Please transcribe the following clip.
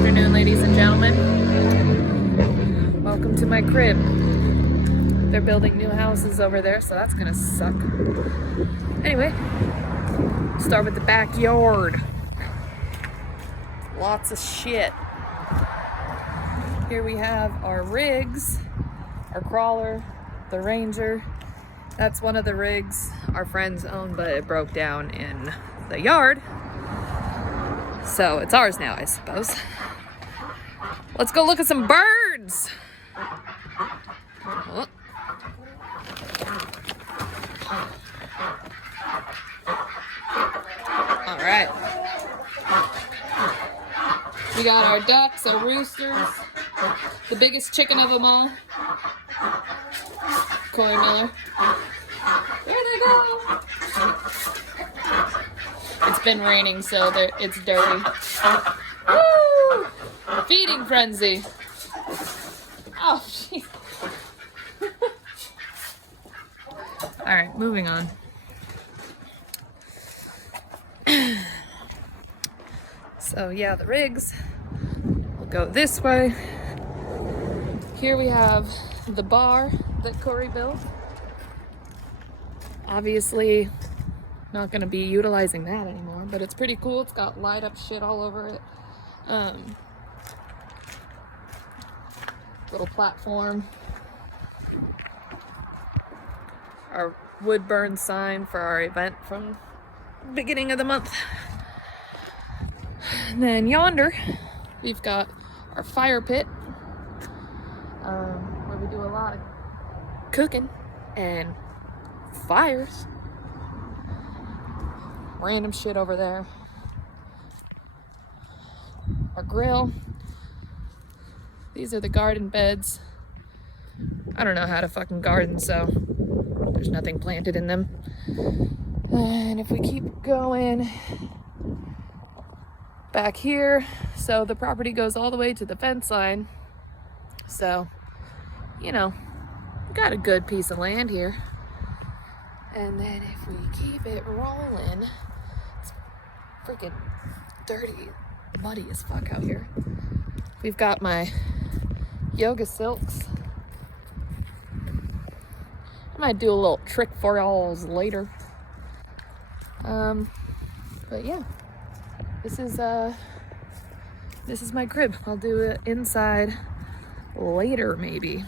afternoon, ladies and gentlemen. Welcome to my crib. They're building new houses over there, so that's gonna suck. Anyway, start with the backyard. Lots of shit. Here we have our rigs, our crawler, the Ranger. That's one of the rigs our friends owned, but it broke down in the yard. So it's ours now, I suppose. Let's go look at some birds. Oh. All right. We got our ducks, our roosters, the biggest chicken of them all, Corey Miller. There they go. It's been raining, so it's dirty. Woo! Feeding frenzy. Oh, jeez. All right, moving on. So yeah, the rigs will go this way. Here we have the bar that Corey built. Obviously not going to be utilizing that anymore, but it's pretty cool. It's got light up shit all over it. Little platform. Our wood burn sign for our event from the beginning of the month. And then yonder, we've got our fire pit, where we do a lot of cooking and fires. Random shit over there. Our grill. These are the garden beds. I don't know how to fucking garden, so there's nothing planted in them. And if we keep going back here, so the property goes all the way to the fence line. So, you know, we got a good piece of land here. And then if we keep it rolling, it's freaking dirty, muddy as fuck out here. We've got my yoga silks. I might do a little trick for y'all later. But yeah, this is my crib. I'll do it inside later, maybe.